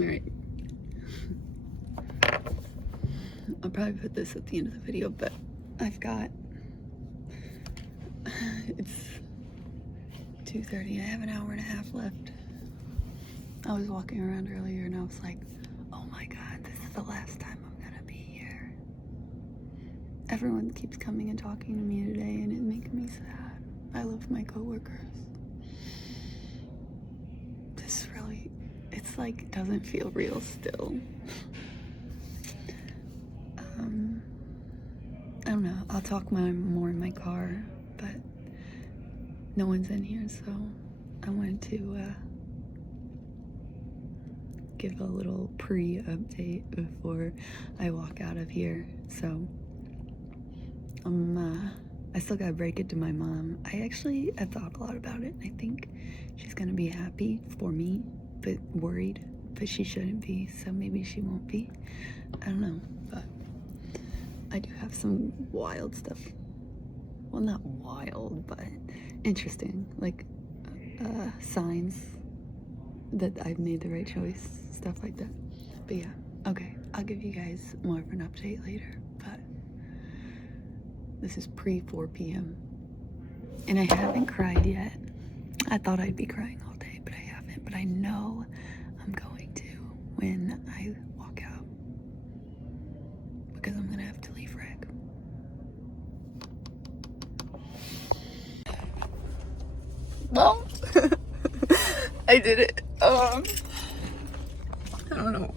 Alright. I'll probably put this at the end of the video, but I've got... It's 2:30. I have an hour and a half left. I was walking around earlier and I was like, oh my god, this is the last time I'm gonna be here. Everyone keeps coming and talking to me today and it's making me sad. I love my coworkers. This really, it's like, doesn't feel real still. I don't know, I'll talk more in my car, but no one's in here, so I wanted to give a little pre-update before I walk out of here. So I still gotta break it to my mom. I thought a lot about it. I think she's gonna be happy for me, but worried, but she shouldn't be, so maybe she won't be. I don't know, but I do have some wild stuff. Well, not wild, but interesting, like signs that I've made the right choice, stuff like that. But yeah, okay, I'll give you guys more of an update later, but this is pre 4 p.m. and I haven't cried yet. I thought I'd be crying all day, but I haven't, but I know I'm going to when I walk out, because I'm gonna have to leave Rick. Well, I did it. I don't know.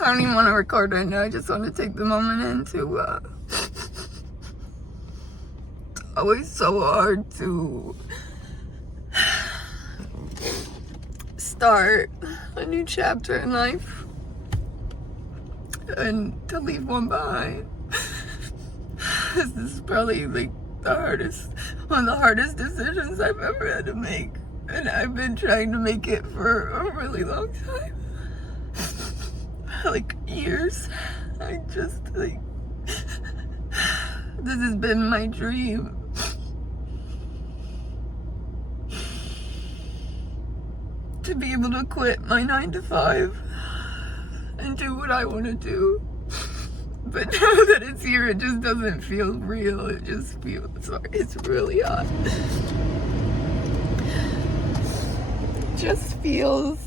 I don't even want to record right now. I just want to take the moment in to, it's always so hard to start a new chapter in life and to leave one behind. This is probably like one of the hardest decisions I've ever had to make, and I've been trying to make it for a really long time, like years. I just like, this has been my dream. To be able to quit my 9-to-5 and do what I want to do. But now that it's here, it just doesn't feel real. It just feels, sorry, it's really hot. It just feels,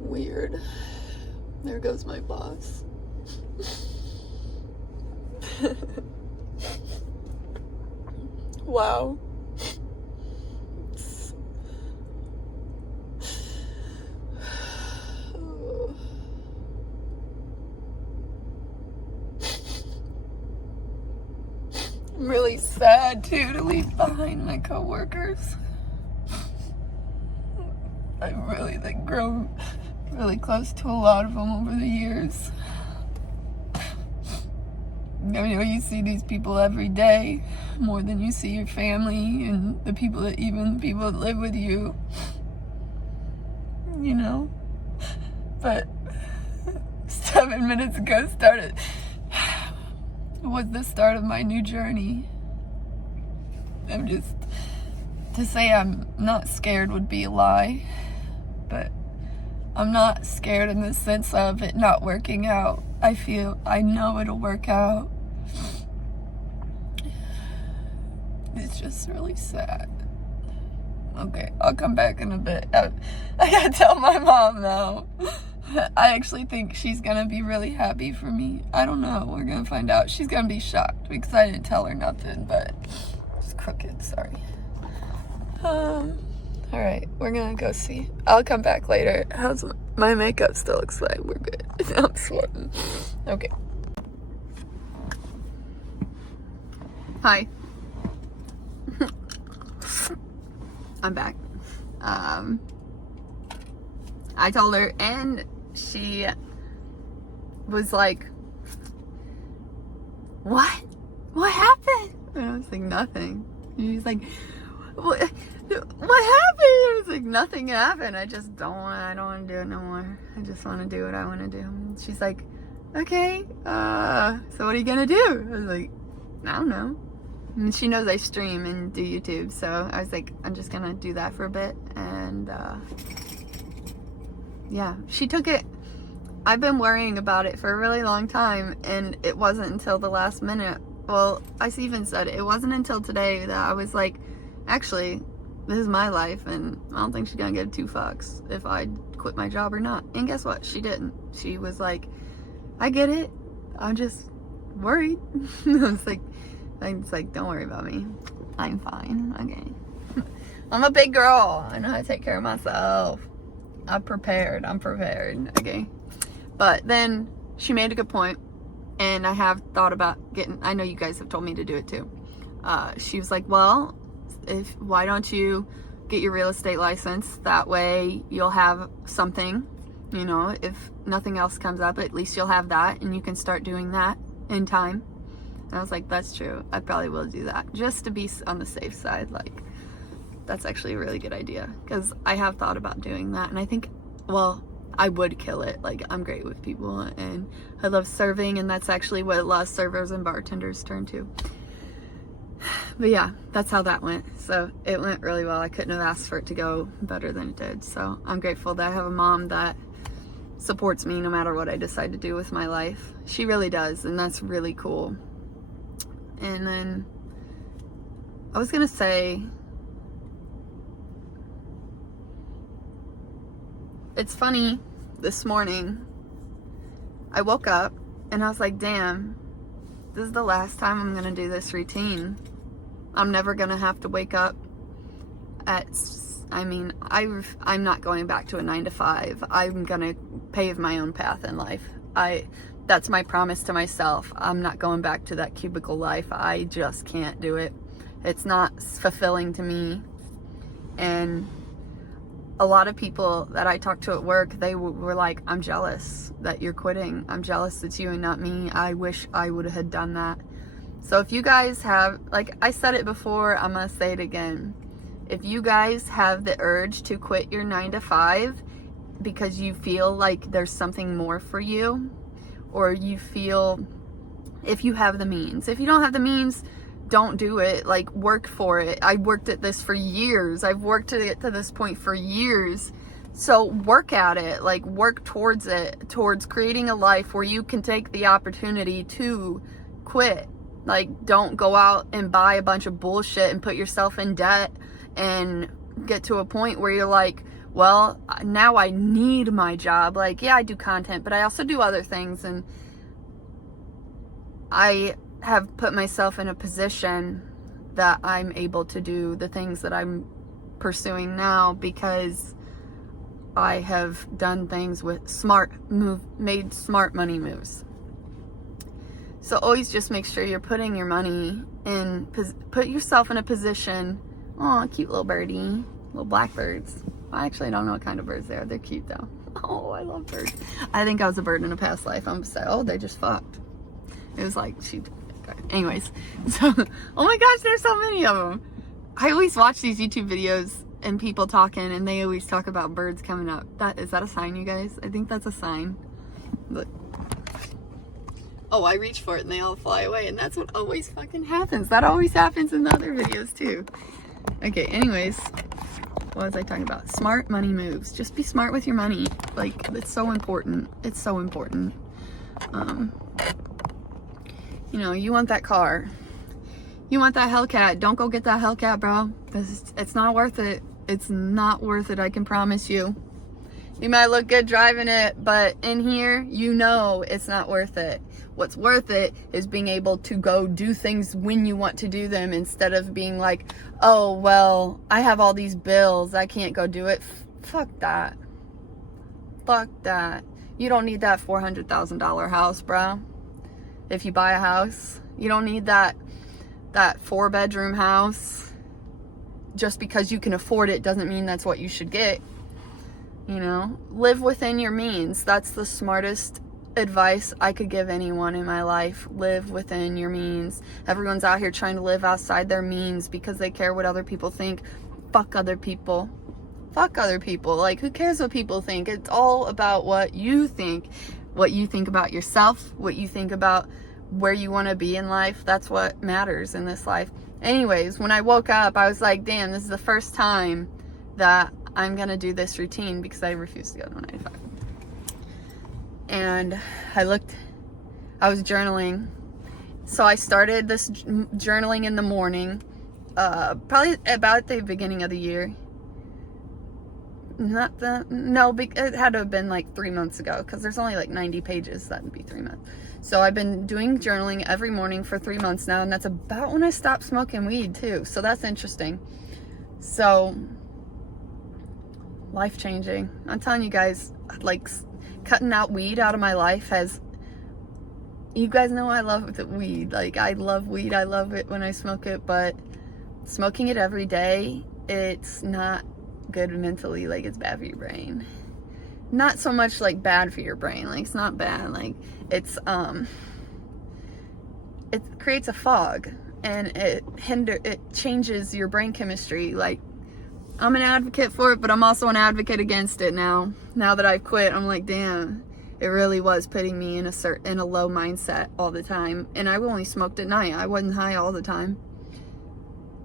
weird. There goes my boss. Wow. I'm really sad too to leave behind my coworkers. I've really grown really close to a lot of them over the years. You know, you see these people every day more than you see your family and the people that live with you. You know, but 7 minutes ago was the start of my new journey. To say I'm not scared would be a lie, but I'm not scared in the sense of it not working out. I know it'll work out. It's just really sad. Okay, I'll come back in a bit. I gotta tell my mom now. I actually think she's gonna be really happy for me. I don't know, we're gonna find out. She's gonna be shocked because I didn't tell her nothing, but it's crooked, sorry. Alright, we're gonna go see. I'll come back later. How's my makeup still looks like we're good. I'm sweating. Okay. Hi. I'm back. I told her, and she was like, what happened? And I was like, nothing. And she's like, what happened? I was like, nothing happened. I don't want to do it no more. I just want to do what I want to do. And she's like, okay, so what are you gonna do? I was like, I don't know. And she knows I stream and do YouTube, so I was like, I'm just gonna do that for a bit. And yeah, she took it. I've been worrying about it for a really long time, and it wasn't until the last minute. Well, I even said it wasn't until today that I was like, actually, this is my life, and I don't think she's gonna give 2 fucks if I quit my job or not. And guess what? She didn't. She was like, I get it. I'm just worried. It's like, don't worry about me. I'm fine. Okay. I'm a big girl. I know how to take care of myself. I'm prepared. Okay. But then she made a good point, and I have thought about I know you guys have told me to do it too. She was like, well, why don't you get your real estate license? That way you'll have something, you know, if nothing else comes up, at least you'll have that, and you can start doing that in time. And I was like, that's true. I probably will do that just to be on the safe side. Like, that's actually a really good idea, because I have thought about doing that, and I think, well, I would kill it. Like, I'm great with people, and I love serving, and that's actually what a lot of servers and bartenders turn to. But yeah, that's how that went. So it went really well. I couldn't have asked for it to go better than it did. So I'm grateful that I have a mom that supports me no matter what I decide to do with my life. She really does, and that's really cool. And then I was gonna say, it's funny, this morning I woke up and I was like, damn, this is the last time I'm gonna do this routine. I'm never gonna have to wake up at, I'm not going back to a 9-to-5. I'm gonna pave my own path in life. That's my promise to myself. I'm not going back to that cubicle life. I just can't do it. It's not fulfilling to me. And a lot of people that I talked to at work, they were like, I'm jealous that you're quitting. I'm jealous it's you and not me. I wish I would have done that. So if you guys have, like I said it before, I'm gonna say it again. If you guys have the urge to quit your 9-to-5 because you feel like there's something more for you, or you feel, if you have the means. If you don't have the means, don't do it. Like, work for it. I worked at this for years. I've worked to get to this point for years. So work at it. Like, work towards it, towards creating a life where you can take the opportunity to quit. Like, don't go out and buy a bunch of bullshit and put yourself in debt and get to a point where you're like, well, now I need my job. Like, yeah, I do content, but I also do other things, and I have put myself in a position that I'm able to do the things that I'm pursuing now because I have done things with made smart money moves. So always just make sure you're putting your money in, put yourself in a position. Oh, cute little birdie, little blackbirds. I actually don't know what kind of birds they are. They're cute though. Oh, I love birds. I think I was a bird in a past life. I'm say, oh, they just fucked. It was like, anyways. So, oh my gosh, there's so many of them. I always watch these YouTube videos and people talking, and they always talk about birds coming up. Is that a sign, you guys? I think that's a sign. Look. Oh, I reach for it and they all fly away, and that's what always fucking happens. That always happens in the other videos too. Okay, anyways. What was I talking about? Smart money moves. Just be smart with your money. Like, it's so important. It's so important. You know, you want that car. You want that Hellcat. Don't go get that Hellcat, bro. It's not worth it. It's not worth it, I can promise you. You might look good driving it, but in here, you know it's not worth it. What's worth it is being able to go do things when you want to do them, instead of being like, oh, well, I have all these bills, I can't go do it. Fuck that. Fuck that. You don't need that $400,000 house, bro. If you buy a house, you don't need that 4-bedroom house. Just because you can afford it doesn't mean that's what you should get. You know, live within your means. That's the smartest advice I could give anyone in my life. Live within your means. Everyone's out here trying to live outside their means because they care what other people think. Fuck other people. Fuck other people. Like, who cares what people think? It's all about what you think. What you think about yourself. What you think about where you want to be in life. That's what matters in this life. Anyways, when I woke up, I was like, damn, this is the first time that I'm going to do this routine because I refused to go to 195. And I was journaling. So I started this journaling in the morning, probably about the beginning of the year. It had to have been like 3 months ago, because there's only like 90 pages. That would be 3 months. So I've been doing journaling every morning for 3 months now, and that's about when I stopped smoking weed too. So that's interesting. So life-changing. I'm telling you guys, like, cutting out weed out of my life has, you guys know I love the weed. Like, I love weed. I love it when I smoke it, but smoking it every day, it's not good mentally. Like, it's bad for your brain. Not so much like bad for your brain. Like, it's not bad. Like, it's it creates a fog, and it changes your brain chemistry. Like, I'm an advocate for it, but I'm also an advocate against it now. Now that I've quit, I'm like, damn, it really was putting me in a low mindset all the time. And I only smoked at night. I wasn't high all the time.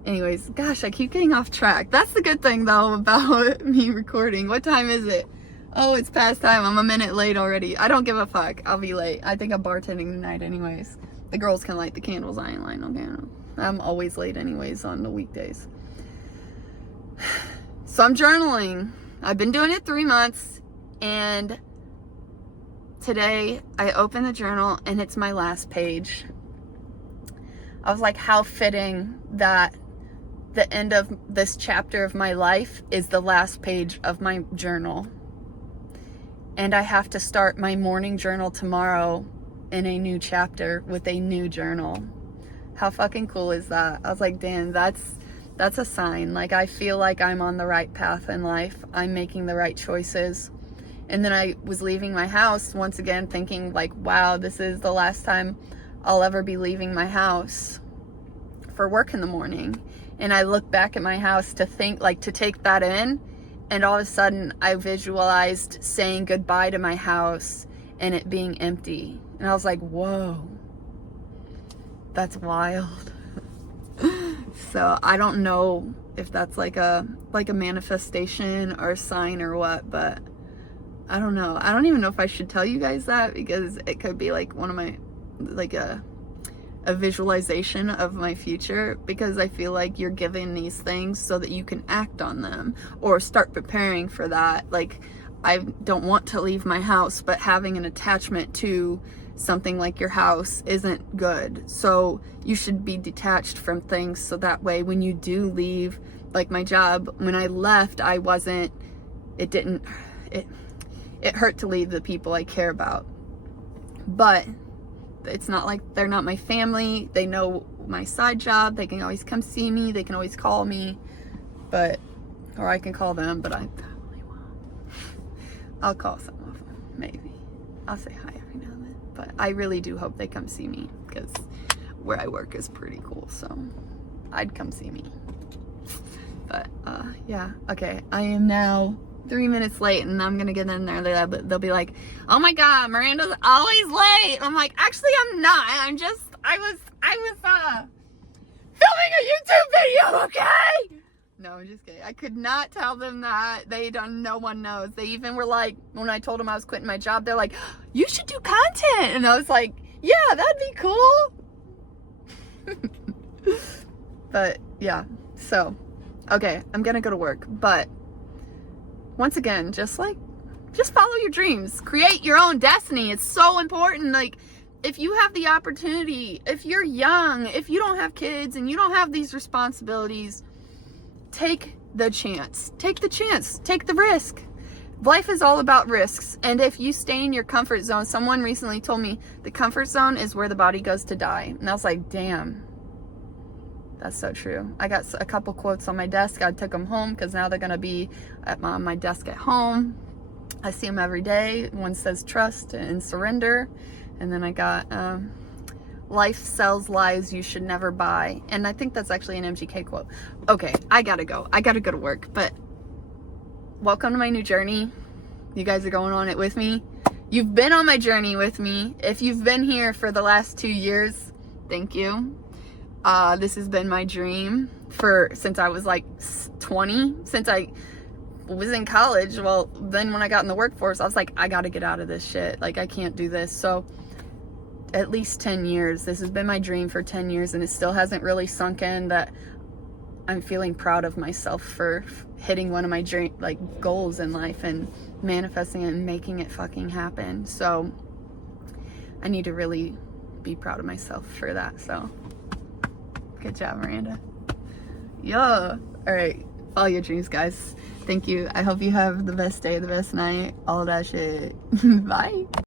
Anyways, gosh, I keep getting off track. That's the good thing, though, about me recording. What time is it? Oh, it's past time. I'm a minute late already. I don't give a fuck. I'll be late. I think I'm bartending tonight anyways. The girls can light the candles. I ain't lighting no candles. I'm always late anyways on the weekdays. So I'm journaling. I've been doing it 3 months, and today I opened the journal and it's my last page. I was like, how fitting that the end of this chapter of my life is the last page of my journal. And I have to start my morning journal tomorrow in a new chapter with a new journal. How fucking cool is that? I was like, damn, that's a sign. Like, I feel like I'm on the right path in life. I'm making the right choices. And then I was leaving my house once again thinking, like, wow, this is the last time I'll ever be leaving my house for work in the morning. And I look back at my house to think, like, to take that in, and all of a sudden I visualized saying goodbye to my house and it being empty. And I was like, whoa, that's wild. So I don't know if that's like a manifestation or a sign or what, but I don't know. I don't even know if I should tell you guys that, because it could be like one of my, like a visualization of my future, because I feel like you're given these things so that you can act on them or start preparing for that. Like, I don't want to leave my house, but having an attachment to something like your house isn't good. So you should be detached from things, so that way when you do leave, like my job, when I left, it hurt to leave the people I care about. But it's not like they're not my family. They know my side job. They can always come see me. They can always call me, or I can call them, but I probably won't. I'll call some of them, maybe. I'll say hi every now and then. But I really do hope they come see me, because where I work is pretty cool, so I'd come see me. But yeah, okay. I am now 3 minutes late, and I'm gonna get in there. They'll be like, oh my god, Miranda's always late. I'm like, actually I'm not. I was filming a YouTube video, okay? No, I'm just kidding. I could not tell them that. No one knows. They even were like, when I told them I was quitting my job, they're like, you should do content. And I was like, yeah, that'd be cool. But yeah, so okay, I'm gonna go to work. But once again, just follow your dreams, create your own destiny. It's so important. Like, if you have the opportunity, if you're young, if you don't have kids and you don't have these responsibilities, take the chance. Take the risk. Life is all about risks. And if you stay in your comfort zone, someone recently told me the comfort zone is where the body goes to die. And I was like, damn, that's so true. I got a couple quotes on my desk. I took them home, because now they're going to be at my desk at home. I see them every day. One says trust and surrender. And then I got life sells lies you should never buy. And I think that's actually an MGK quote. Okay, I gotta go. I gotta go to work. But welcome to my new journey. You guys are going on it with me. You've been on my journey with me. If you've been here for the last 2 years, thank you. This has been my dream since I was like 20, since I was in college. Well, then when I got in the workforce, I was like, I gotta get out of this shit. Like, I can't do this. So at least 10 years. This has been my dream for 10 years, and it still hasn't really sunk in that I'm feeling proud of myself for hitting one of my goals in life and manifesting it and making it fucking happen. So I need to really be proud of myself for that. So good job, Miranda. Yeah. All right. Follow your dreams, guys. Thank you. I hope you have the best day, the best night, all that shit. Bye.